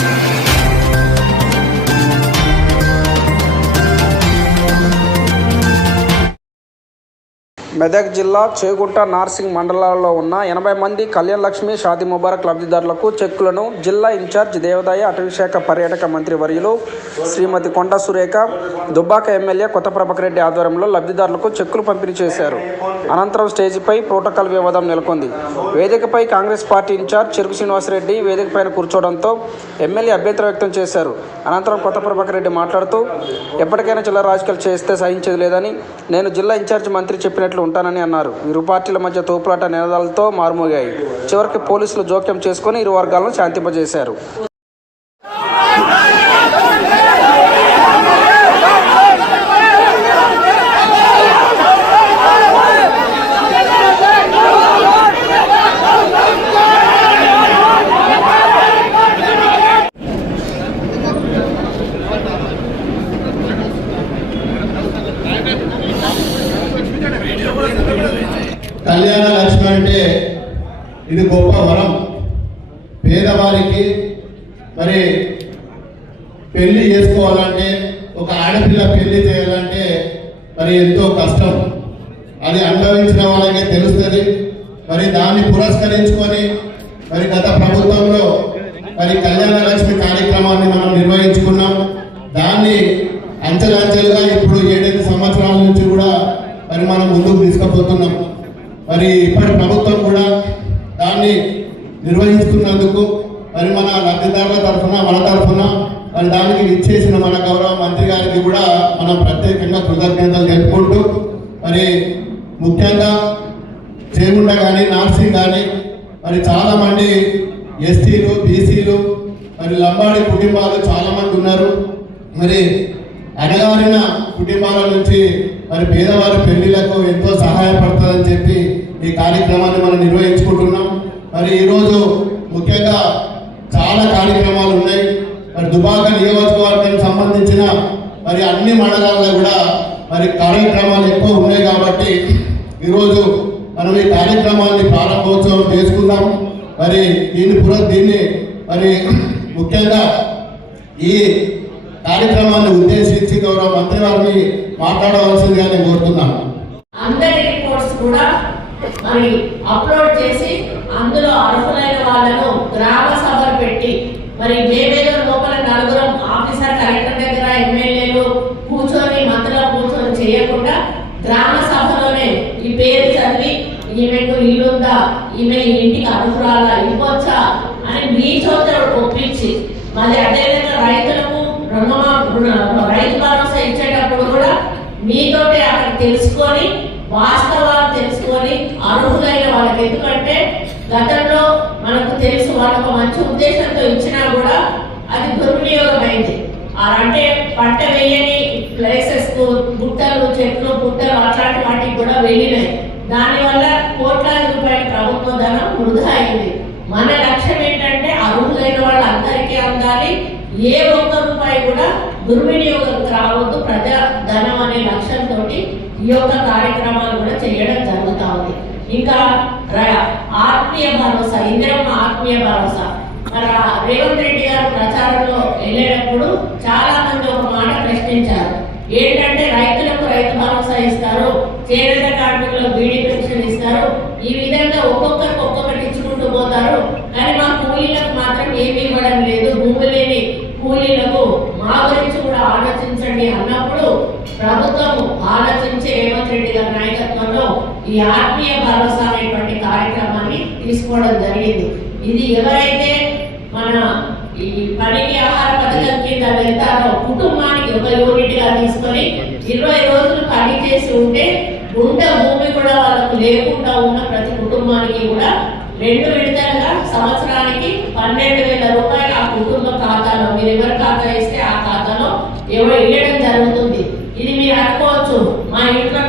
Thank you. Medak జిల్లా చేగుంట నార్సింగ్ మండలాల్లో ఉన్న ఎనభై మంది కళ్యాణ్ లక్ష్మి షాది ముబారక్ లబ్ధిదారులకు చెక్కులను జిల్లా ఇన్ఛార్జ్ దేవదాయ అటవీశాఖ పర్యాటక మంత్రి వర్యులు శ్రీమతి కొండ సురేఖ దుబ్బాక ఎమ్మెల్యే కొత్త ప్రభాకర్ రెడ్డి ఆధ్వర్యంలో లబ్ధిదారులకు చెక్కులు పంపిణీ చేశారు. అనంతరం స్టేజిపై ప్రోటోకాల్ వివాదం నెలకొంది. వేదికపై కాంగ్రెస్ పార్టీ ఇన్ఛార్జ్ చెరుకు శ్రీనివాసరెడ్డి వేదికపైన కూర్చోవడంతో ఎమ్మెల్యే అభ్యంతరం వ్యక్తం చేశారు. అనంతరం కొత్త ప్రభాకర్ రెడ్డి మాట్లాడుతూ ఎప్పటికైనా జిల్లా రాజకీయాలు చేస్తే సహించేది లేదని నేను జిల్లా ఇన్ఛార్జ్ మంత్రి చెప్పినట్లు ఉంటానని అన్నారు. ఇరు పార్టీల మధ్య తోపులాట నినాదాలతో మారుమోగాయి. చివరికి పోలీసులు జోక్యం చేసుకుని ఇరు వర్గాలను శాంతింపజేశారు. కళ్యాణ లక్ష్మి అంటే ఇది గొప్ప వరం. పేదవారికి మరి పెళ్ళి చేసుకోవాలంటే ఒక ఆడపిల్ల పెళ్ళి చేయాలంటే మరి ఎంతో కష్టం. అది అనుభవించిన వాళ్ళకే తెలుస్తుంది. మరి దాన్ని పురస్కరించుకొని మరి గత ప్రభుత్వంలో మరి కళ్యాణ లక్ష్మి కార్యక్రమాన్ని మనం నిర్వహించుకున్నాం. దాన్ని అంచెలంచెలుగా ఇప్పుడు ఏడెనిమిది సంవత్సరాల నుంచి కూడా మరి మనం ముందుకు తీసుకుపోతున్నాం. మరి ఇప్పటి ప్రభుత్వం కూడా దాన్ని నిర్వహిస్తున్నందుకు మరి మన లబ్ధిదారుల తరఫున మన తరఫున మరి దానికి ఇచ్చేసిన మన గౌరవ మంత్రి గారికి కూడా మనం ప్రత్యేకంగా కృతజ్ఞతలు తెలుపుకుంటూ మరి ముఖ్యంగా చేముండ కానీ నార్సింగ్ కానీ మరి చాలామంది ఎస్టీలు బీసీలు మరి లంబాడి కుటుంబాలు చాలామంది ఉన్నారు. మరి అడగారిన కుటుంబాల నుంచి మరి పేదవారి పెళ్ళిలకు ఎంతో సహాయపడుతుందని చెప్పి ఈ కార్యక్రమాన్ని మనం నిర్వహించుకుంటున్నాం. మరి ఈరోజు ముఖ్యంగా చాలా కార్యక్రమాలు ఉన్నాయి. మరి దుబాక నియోజకవర్గానికి సంబంధించిన మరి అన్ని మండలాల్లో కూడా మరి కార్యక్రమాలు ఎక్కువ ఉన్నాయి కాబట్టి ఈరోజు మనం ఈ కార్యక్రమాన్ని ప్రారంభోత్సవం చేసుకుందాం. మరి దీని పుర దీన్ని మరి ముఖ్యంగా ఈ కార్యక్రమాన్ని ఉద్దేశించి గౌరవ మంత్రి వారిని మాట్లాడవలసిందిగా నేను కోరుతున్నాను అందరి రిపోర్ట్స్ కూడా మరి అప్లోడ్ చేసి అందులో అర్హులైన వాళ్ళను గ్రామ సభలు పెట్టి మరి మేమేదో లోపల నలుగురం ఆఫీసర్ కలెక్టర్ దగ్గర ఎమ్మెల్యేలు కూర్చొని మంత్రులు కూర్చొని చేయకుండా గ్రామ సభలోనే ఈ పేరు చదివి ఈమెకు ఇల్లుందా ఈమె ఇంటికి అర్హురాలా ఇవ్వచ్చా అని మీ చోట ఒప్పించి మళ్ళీ అదే మీతోటే అక్కడ తెలుసుకొని వాస్తవాలు తెలుసుకొని అర్హులైన వాళ్ళకి. ఎందుకంటే గతంలో మనకు తెలుసు వాళ్ళకు మంచి ఉద్దేశంతో ఇచ్చినా కూడా అది దుర్వినియోగం అయింది అంటే పంట వేయని ప్లేసెస్ బుట్టలు గుట్టలు చెట్లు బుట్టలు అట్లాంటి వాటికి కూడా వెళ్ళినాయి. దానివల్ల కోట్లాది రూపాయల ప్రభుత్వ ధనం వృధా అయింది. మన లక్ష్యం ఏంటంటే అర్హులైన వాళ్ళందరికీ అందాలి. ఏ ఒక్క రూపాయి కూడా దుర్వినియోగం రావద్దు ప్రజా ధనం అనే లక్ష్యంతో ఈ యొక్క కార్యక్రమాలు కూడా చేయడం జరుగుతూ ఉంది. ఇంకా ర- ఆత్మీయ భరోసా ఇందిరమ్మ ఆత్మీయ భరోసా. మన రేవంత్ రెడ్డి గారు ప్రచారంలో వెళ్ళేటప్పుడు చాలా మంది ఒక మాట ప్రశ్నించారు. ఏంటంటే రైతులకు రైతు భరోసా ఇస్తారు చేనేత కార్మికులకు బీడీ పెన్షన్ ఇస్తారు ఈ విధంగా ఒక్కొక్కరికి ఒక్కొక్కటి ఇచ్చుకుంటూ పోతారు. కానీ మా కూలీలకు మాత్రం ఏమి ఇవ్వడం లేదు భూమి లేని ఈ ఆత్మీయ భరోసా అనేటువంటి కార్యక్రమాన్ని తీసుకోవడం జరిగింది. ఇది ఎవరైతే మన ఈ పనికి ఆహార పథకం కింద వెళ్తారో కుటుంబానికి ఒక యూనిట్గా తీసుకొని ఇరవై రోజులు పని చేసి ఉంటే గుంట భూమి కూడా వాళ్ళకు లేకుండా ఉన్న ప్రతి కుటుంబానికి కూడా రెండు విడతలుగా సంవత్సరానికి పన్నెండు వేల రూపాయలు ఆ కుటుంబ ఖాతాలో మీరు ఎవరి ఖాతా ఇస్తే ఆ ఖాతాలో ఎవరు ఇవ్వడం జరుగుతుంది. ఇది మీరు అనుకోవచ్చు. మా ఇంట్లో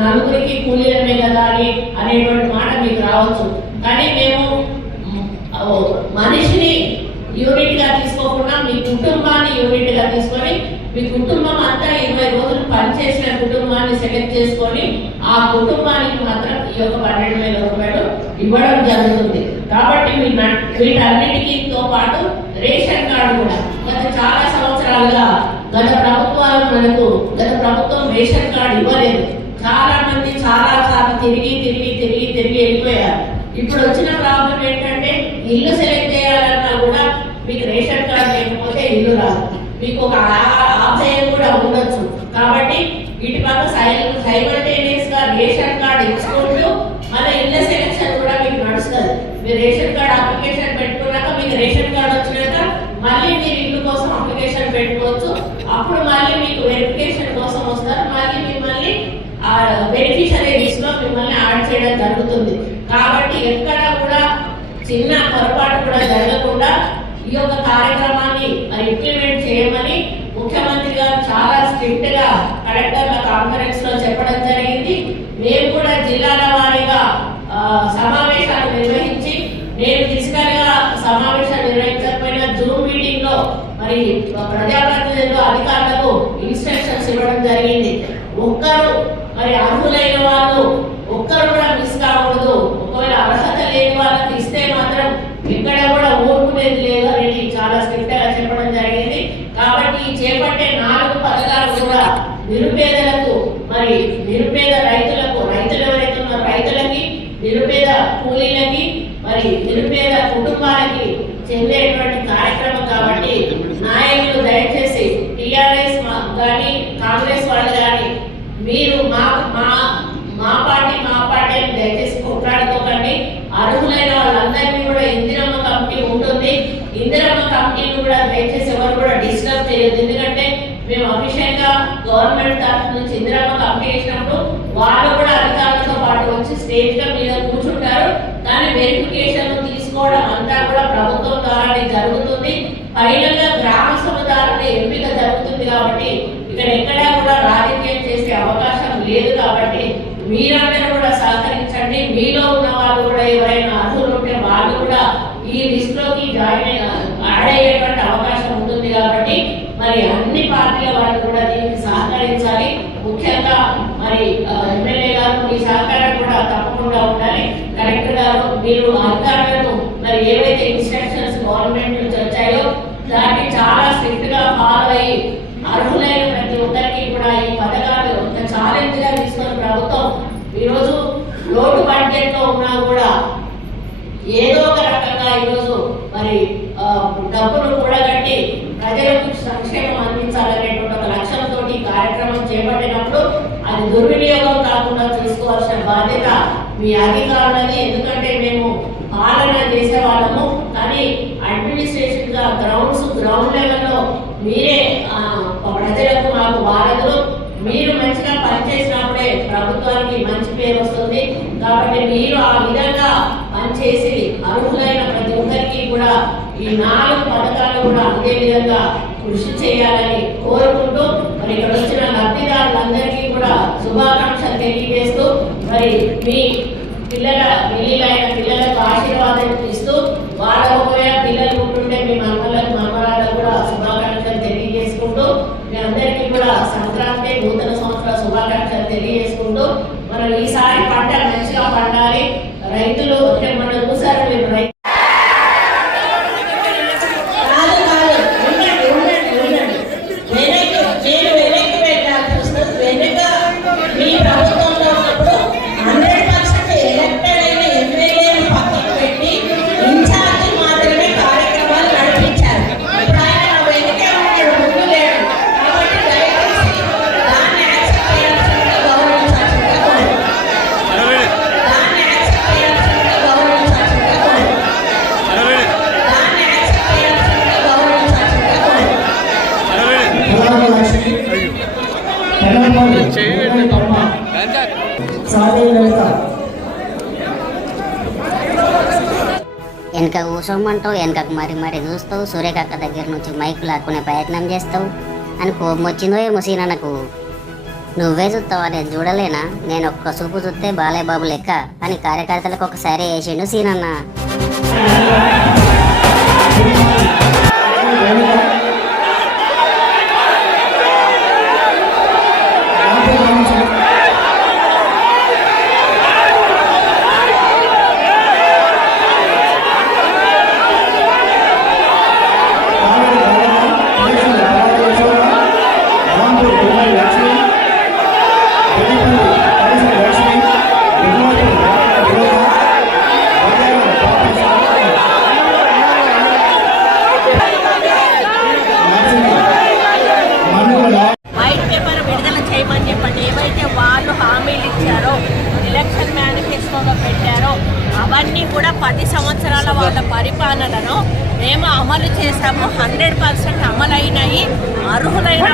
నలుగురికి కూలీలమే కదా అని అనేటువంటి మాట మీకు రావచ్చు. కానీ మేము మనిషిని యూనిట్గా తీసుకోకుండా మీ కుటుంబాన్ని యూనిట్గా తీసుకొని మీ కుటుంబం అంతా ఇరవై రోజులు పనిచేసిన కుటుంబాన్ని సెలెక్ట్ చేసుకొని ఆ కుటుంబానికి మాత్రం ఈ యొక్క పన్నెండు వేల రూపాయలు ఇవ్వడం జరుగుతుంది. కాబట్టి మీ వీటన్నిటికీతో పాటు రేషన్ కార్డు కూడా. గత చాలా సంవత్సరాలుగా గత ప్రభుత్వాలు మనకు గత ప్రభుత్వం రేషన్ కార్డు ఇవ్వలేదు. చాలా మంది చాలా సార్లు తిరిగి తిరిగి తిరిగి తిరిగి వెళ్ళిపోయారు. ఇప్పుడు వచ్చిన ప్రాబ్లం ఏంటంటే ఇల్లు సెలెక్ట్ చేయాలన్నా కూడా మీకు రేషన్ కార్డు లేకపోతే ఇల్లు రాదు. మీకు ఒక ఆశయం కూడా ఉండొచ్చు. కాబట్టి ఇటు పక్క సైమల్టేనియస్గా రేషన్ కార్డు ఇచ్చుకుంటూ మళ్ళీ ఇళ్ళ సెలక్షన్ కూడా మీకు నడుస్తుంది. మీరు రేషన్ కార్డు అప్లికేషన్ పెట్టుకున్నాక మీకు రేషన్ కార్డు వచ్చినాక మళ్ళీ మీరు ఇల్లు కోసం అప్లికేషన్ పెట్టుకోవచ్చు. అప్పుడు మళ్ళీ మీకు వెరిఫికేషన్ కోసం వస్తారు మళ్ళీ మిమ్మల్ని బెనిఫిషరీ లిస్ట్లో మిమ్మల్ని యాడ్ చేయడం జరుగుతుంది. కాబట్టి ఎక్కడ కూడా చిన్న పొరపాటు కూడా జరగకుండా ఈ యొక్క కార్యక్రమాన్ని మరి ఇంప్లిమెంట్ చేయమని ముఖ్యమంత్రి గారు చాలా స్ట్రిక్ట్గా కలెక్టర్ల కాన్ఫరెన్స్లో చెప్పడం జరిగింది. మేము కూడా జిల్లాల వారీగా సమావేశాలు నిర్వహించి నేను ఫిజికల్గా సమావేశాలు నిర్వహించకపోయినా జూమ్ మీటింగ్లో మరి ప్రజాప్రతినిధులు అధికారులకు ఇన్స్ట్రక్షన్స్ ఇవ్వడం జరిగింది. ఒక్కరు మరి అర్హులైన వాళ్ళు ఒక్కరు కూడా మిస్ కాకూడదు ఒకవేళ అర్హత లేని వాళ్ళకి ఇస్తే మాత్రం ఎక్కడ కూడా ఊరుకునేది లేదు అనేది చాలా స్ట్రిక్ట్గా చెప్పడం జరిగింది. కాబట్టి చేపట్టే నాలుగు పథకాలు కూడా నిరుపేదలకు మరి నిరుపేద రైతులకు రైతులు ఎవరైతే ఉన్నారో రైతులకి నిరుపేద కూలీలకి మరి నిరుపేద కుటుంబాలకి చెందేటువంటి కార్యక్రమం కాబట్టి నాయకులు దయచేసి టిఆర్ఎస్ కానీ కాంగ్రెస్ వాళ్ళు కానీ మీరు మా మా మా పార్టీ మా పార్టీ అని దయచేసి కొట్లాడుకోకండి అర్హులైన వాళ్ళందరినీ కూడా ఇందిరమ్మ కమిటీ ఉంటుంది ఇందిరమ్మ కమిటీని కూడా దయచేసి ఎవరు కూడా డిస్టర్బ్ చేయొద్దు. ఎందుకంటే మేము అఫీషియల్గా గవర్నమెంట్ తరఫు నుంచి ఇందిరమ్మ కమిటీ వేసినప్పుడు వాళ్ళు కూడా అధికారులతో పాటు వచ్చి స్టేట్గా మీద కూర్చుంటారు. దాని వెరిఫికేషన్ తీసుకోవడం అంతా కూడా ప్రభుత్వం ద్వారానే జరుగుతుంది. ఫైనల్గా గ్రామ సభ ద్వారానే ఎంపిక జరుగుతుంది కాబట్టి ఇక్కడ ఎక్కడా కూడా రాజకీయం చేసే అవకాశం లేదు కాబట్టి మీరందరూ కూడా సహకరించండి. మీలో ఉన్న వాళ్ళు కూడా ఎవరైనా అర్హులు ఉంటే వాళ్ళు కూడా ఈ లిస్ట్లోకి జాయిన్ అయిన యాడ్ అయ్యేటువంటి అవకాశం కాబట్టి మరి అన్ని పార్టీల వాళ్ళు కూడా దీనికి సహకరించాలి. ముఖ్యంగా మరి ఎమ్మెల్యే గారు మీ సహకారం కూడా తప్పకుండా ఉండాలి. కలెక్టర్ గారు మీరు అధికారులను మరి ఏవైతే ఇన్స్ట్రక్షన్స్ గవర్నమెంట్ నుంచి వచ్చాయో దాన్ని చాలా స్ట్రిక్ట్గా ఫాలో అయ్యి అర్హులైన ప్రతి ఒక్కరికి కూడా ఈ పథకాలు ఒక ఛాలెంజ్గా తీసుకున్న ప్రభుత్వం ఈరోజు లోటు బడ్జెట్లో ఉన్నా కూడా ఏదో ఒక రకంగా ఈరోజు మరి డబ్బులు డబ్బును కూడగట్టి ప్రజలకు సంక్షేమం అందించాలనేటువంటి ఒక లక్ష్యంతో ఈ కార్యక్రమం చేపట్టినప్పుడు అది దుర్వినియోగం కాకుండా బాధ్యత మీ అధికారులది ఎందుకంటే మేము పాలన చేసేవాళ్ళము. కానీ అడ్మినిస్ట్రేషన్గా గ్రౌండ్స్ గ్రౌండ్ లెవెల్లో మీరే ప్రజలకు మాకు బాధలు మీరు మంచిగా పనిచేసినప్పుడే ప్రభుత్వానికి మంచి పేరు వస్తుంది. కాబట్టి మీరు ఆ విధంగా పనిచేసి అర్హులైన ప్రతి ఒక్కరికి కూడా ఈ నాలుగు పథకాలు కూడా అదే విధంగా కృషి చేయాలని కోరుకుంటూ మరి ఇక్కడ వచ్చిన లబ్ధిదారులందరికీ కూడా శుభాకాంక్షలు తెలియజేస్తూ మరి మీ పిల్లల పెళ్ళిలైన పిల్లలకు ఆశీర్వాదం ఇస్తూ వాళ్ళ ఒకవేళ పిల్లలు ఉంటుంటే మీ మనవలకు మనవరాలకు కూడా శుభాకాంక్షలు తెలియజేసుకుంటూ మీ అందరికీ కూడా సంక్రాంతి నూతన సంవత్సర శుభాకాంక్షలు తెలియజేసుకుంటూ మనం ఈసారి పంట మంచిగా పండాలి. రైతులు అంటే మనం చూసారు మీరు రైతు వెనక వెనకకు మరి మరి చూస్తావు సూర్యకక్క దగ్గర నుంచి మైక్ లాక్కునే ప్రయత్నం చేస్తావు. అని కోపం వచ్చిందో ఏమో సీనన్నకు నువ్వే చూస్తావా నేను చూడలేనా? నేను ఒక్క చూపు చూస్తే బాలయ్యబాబు లెక్క. అని కార్యకర్తలకు ఒకసారి వేసిండు సీనన్న. ఏవైతే వాళ్ళు హామీలు ఇచ్చారో ఎలక్షన్ మేనిఫెస్టోలో పెట్టారో అవన్నీ కూడా పది సంవత్సరాల వాళ్ళ పరిపాలనను మేము అమలు చేస్తాము హండ్రెడ్ పర్సెంట్ అమలైనాయి అర్హులైన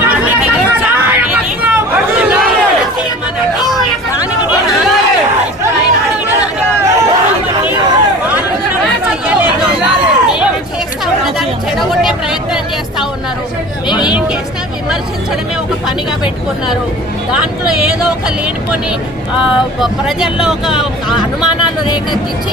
చెడగొట్టే ప్రయత్నం చేస్తా ఉన్నారు. విమర్శించడమే ఒక పనిగా పెట్టుకున్నారు. దాంట్లో ఏదో ఒక లేనిపోని ప్రజల్లో ఒక అనుమానాలు రేకెత్తించి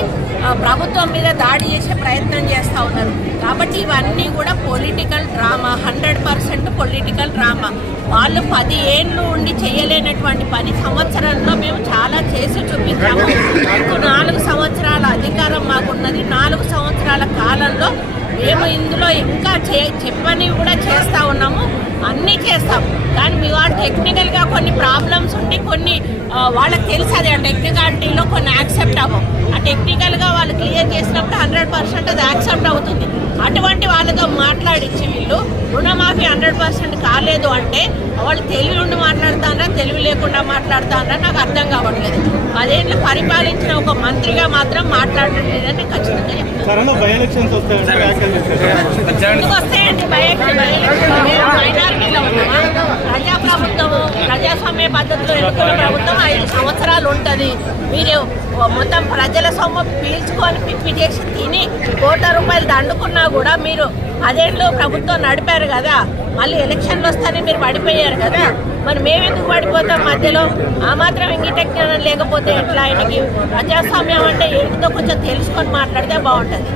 ప్రభుత్వం మీద దాడి చేసే ప్రయత్నం చేస్తూ ఉన్నారు. కాబట్టి ఇవన్నీ కూడా political drama hundred percent political drama వాళ్ళు పది ఏళ్ళు ఉండి చేయలేనటువంటి పని సంవత్సరంలో మేము చాలా చేసి చూపించాము. ఇంకో నాలుగు సంవత్సరాల అధికారం మాకున్నది. నాలుగు సంవత్సరాల కాలంలో మేము ఇందులో ఇంకా చే చెప్పని కూడా చేస్తూ ఉన్నాము. అన్నీ చేస్తాం. కానీ మీ వాళ్ళు టెక్నికల్గా కొన్ని ప్రాబ్లమ్స్ ఉండి కొన్ని వాళ్ళకి తెలుసు అది. ఆ టెక్నికాలిటీలో కొన్ని యాక్సెప్ట్ అవ్వవు ఆ టెక్నికల్గా వాళ్ళు క్లియర్ చేసినప్పుడు హండ్రెడ్ పర్సెంట్ అది యాక్సెప్ట్ అవుతుంది. అటువంటి వాళ్ళతో మాట్లాడించి వీళ్ళు రుణమాఫీ హండ్రెడ్ పర్సెంట్ కాలేదు అంటే వాళ్ళు తెలివి ఉండి మాట్లాడుతారా తెలివి లేకుండా మాట్లాడుతారా నాకు అర్థం కావట్లేదు. పదేళ్ళు పరిపాలించిన ఒక మంత్రిగా మాత్రం మాట్లాడడం లేదని ఖచ్చితంగా చెప్తాను బై వస్తాయంటే వ్యాఖ్యలు ప్రజాస్వామ్య పద్ధతిలో ఎన్నుకున్న ప్రభుత్వం ఐదు సంవత్సరాలు ఉంటుంది. మీరు మొత్తం ప్రజల సొమ్ము పీల్చుకొని పిప్పి చేసి తిని కోట్ల రూపాయలు దండుకున్నా కూడా మీరు పదేళ్ళు ప్రభుత్వం నడిపారు కదా. మళ్ళీ ఎలక్షన్లు వస్తానే మీరు పడిపోయారు కదా. మరి మేమెందుకు పడిపోతాం మధ్యలో? ఆ మాత్రం ఇంగిట జ్ఞానం లేకపోతే ఎట్లా ఆయనకి? ప్రజాస్వామ్యం అంటే ఏంటిదో కొంచెం తెలుసుకొని మాట్లాడితే బాగుంటుంది.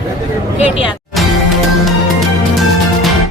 కేటీఆర్.